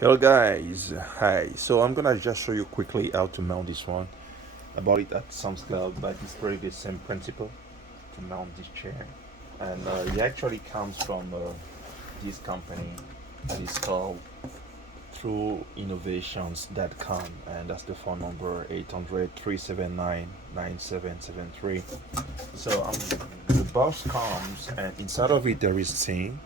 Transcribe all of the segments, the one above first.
Hello guys, hi. So I'm gonna just show you quickly how to mount this one. I bought it at Sam's Club, but it's pretty the same principle to mount this chair. And it actually comes from this company that is called TrueInnovations.com, and that's the phone number 800-379-9773. So the box comes, and inside of it there is thing.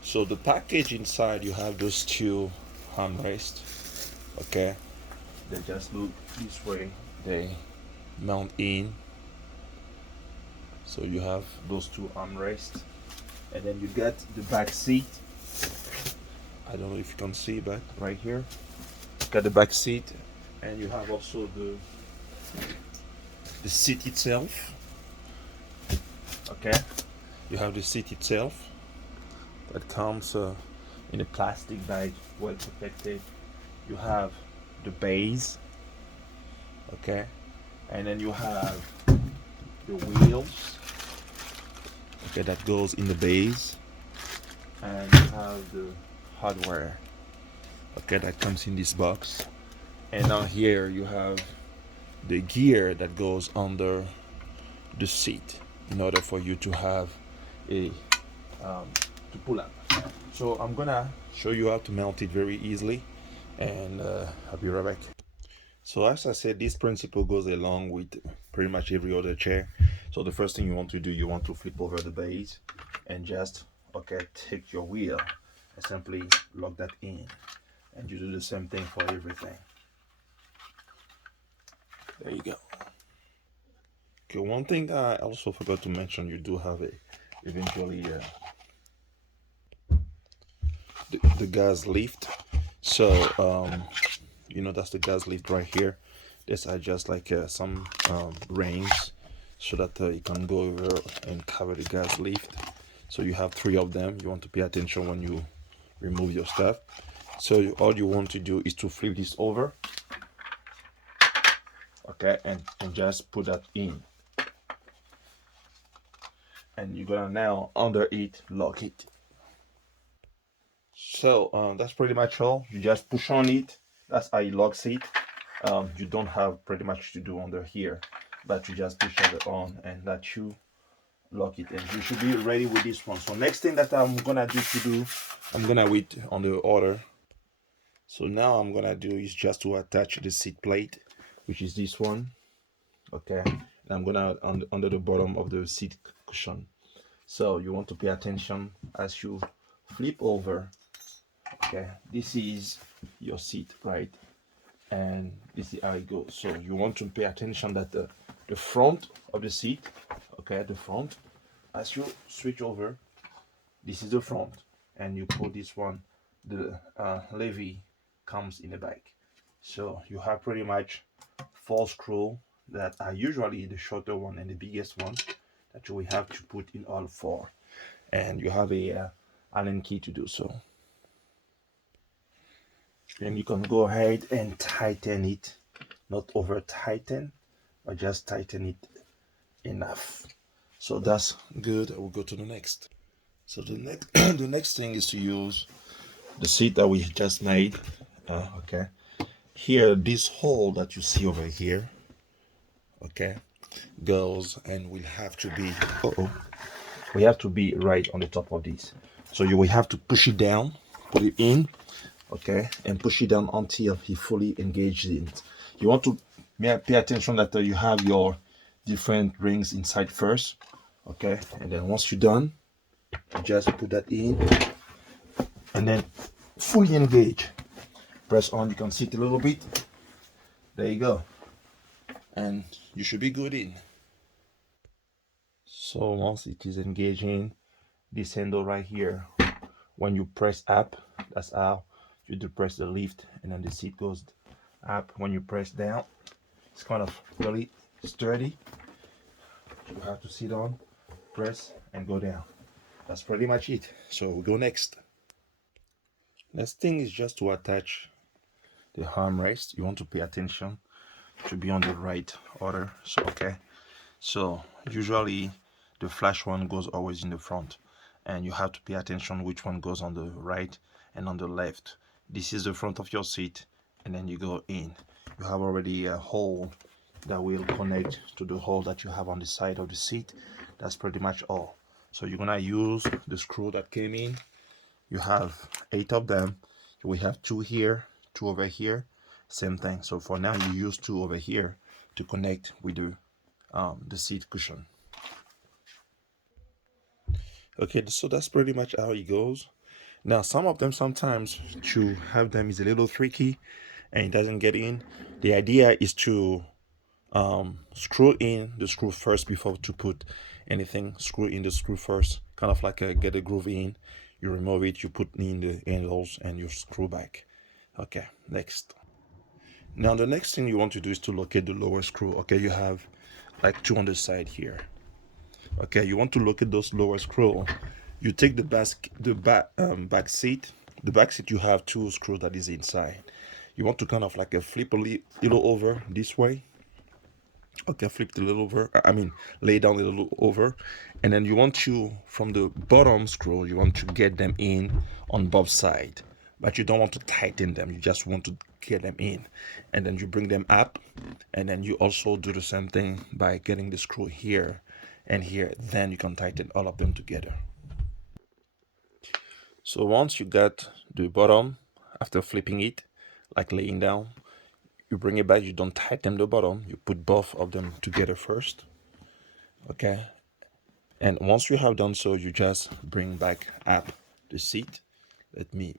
So the package inside, you have those two armrests. Okay, they just look this way. They mount in. So you have those two armrests, and then you get the back seat. I don't know if you can see, but right here, got the back seat, and you have also the seat itself. Okay, you have the seat itself that comes in a plastic bag, well protected. You have the base, okay, and then you have the wheels, okay, that goes in the base, and you have the hardware, okay, that comes in this box. And now here you have the gear that goes under the seat in order for you to have a to pull up. So I'm gonna show you how to mount it very easily, and I'll be right back. So as I said, this principle goes along with pretty much every other chair. So the first thing you want to do, you want to flip over the base and just, okay, take your wheel and simply lock that in. And you do the same thing for everything. There you go. Okay, one thing I also forgot to mention, you do have eventually the gas lift. So that's the gas lift right here. This are just like some rings so that you can go over and cover the gas lift. So you have three of them. You want to pay attention when you remove your stuff. So all you want to do is to flip this over, okay, and just put that in. And you're gonna now under it lock it. So that's pretty much all. You just push on it. That's how it locks it. You don't have pretty much to do under here, but you just push it on and that you lock it, and you should be ready with this one. So next thing that I'm gonna do, I'm gonna wait on the order. So now I'm gonna do is just to attach the seat plate, which is this one, okay, and I'm gonna under the bottom of the seat cushion. So you want to pay attention as you flip over. Okay, this is your seat, right? And this is how it goes. So you want to pay attention that the front of the seat, okay, the front, as you switch over, this is the front, and you pull this one, the levy comes in the back. So you have pretty much four screws that are usually the shorter one and the biggest one that you will have to put in all four, and you have a Allen key to do so. And you can go ahead and tighten it, not over tighten, but just tighten it enough. So that's good. I will go to the next. So the next the next thing is to use the seat that we just made. Okay, here this hole that you see over here, okay, goes and will have to be we have to be right on the top of this. So you will have to push it down, put it in, okay, and push it down until he fully engaged in it. You want to pay attention that you have your different rings inside first, okay, and then once you're done, you just put that in and then fully engage. Press on, you can see it a little bit. There you go, and you should be good in. So once it is engaging, this handle right here, when you press up, that's how you depress the lift, and then the seat goes up. When you press down, it's kind of really sturdy. You have to sit on, press, and go down. That's pretty much it. So we go next. Next thing is just to attach the armrest. You want to pay attention to be on the right order. So okay. So usually the flash one goes always in the front, and you have to pay attention which one goes on the right and on the left. This is the front of your seat, and then you go in. You have already a hole that will connect to the hole that you have on the side of the seat. That's pretty much all. So you're gonna use the screw that came in. You have 8 of them. We have 2 here, 2 over here, same thing. So for now you use 2 over here to connect with the seat cushion. Okay, so that's pretty much how it goes. Now some of them, sometimes to have them is a little tricky and it doesn't get in. The idea is to screw in the screw first before to put anything. Screw in the screw first, kind of like get a groove in. You remove it, you put in the handles, and you screw back. Okay, next. Now the next thing you want to do is to locate the lower screw. Okay, you have like 2 on the side here. Okay, you want to locate those lower screw. You take the back seat. The back seat, you have 2 screws that is inside. You want to kind of like flip a little over this way. Okay, flip it a little over. I mean, lay down a little over, and then you want to, from the bottom screw, you want to get them in on both sides, but you don't want to tighten them. You just want to get them in, and then you bring them up, and then you also do the same thing by getting the screw here and here. Then you can tighten all of them together. So once you got the bottom, after flipping it, like laying down, you bring it back. You don't tighten the bottom, you put both of them together first. Okay, and once you have done so, you just bring back up the seat. Let me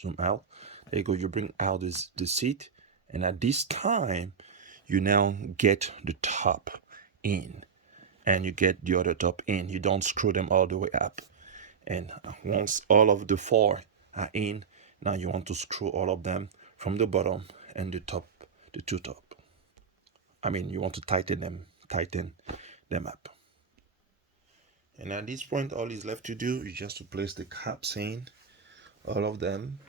zoom out. There you go. You bring out the seat, and at this time you now get the top in, and you get the other top in. You don't screw them all the way up. And once all of the 4 are in, now you want to screw all of them from the bottom and the top, the 2 top. I mean, you want to tighten them up. And at this point, all is left to do is just to place the caps in, all of them.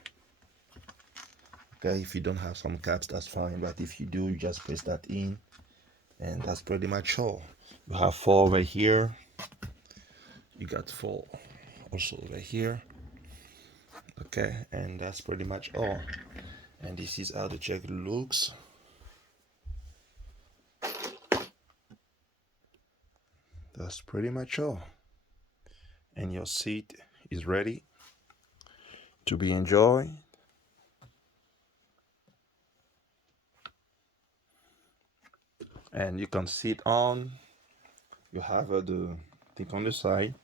Okay, if you don't have some caps, that's fine, but if you do, you just place that in, and that's pretty much all. You have 4 over here. You got 4 also over here. Okay, and that's pretty much all. And this is how the jacket looks. That's pretty much all. And your seat is ready to be enjoyed. And you can sit on. You have the thing on the side.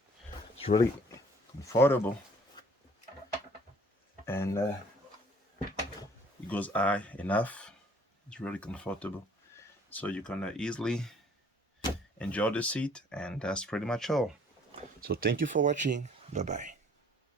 It's really comfortable, and it goes high enough. It's really comfortable, so you can easily enjoy the seat. And that's pretty much all. So thank you for watching. Bye bye.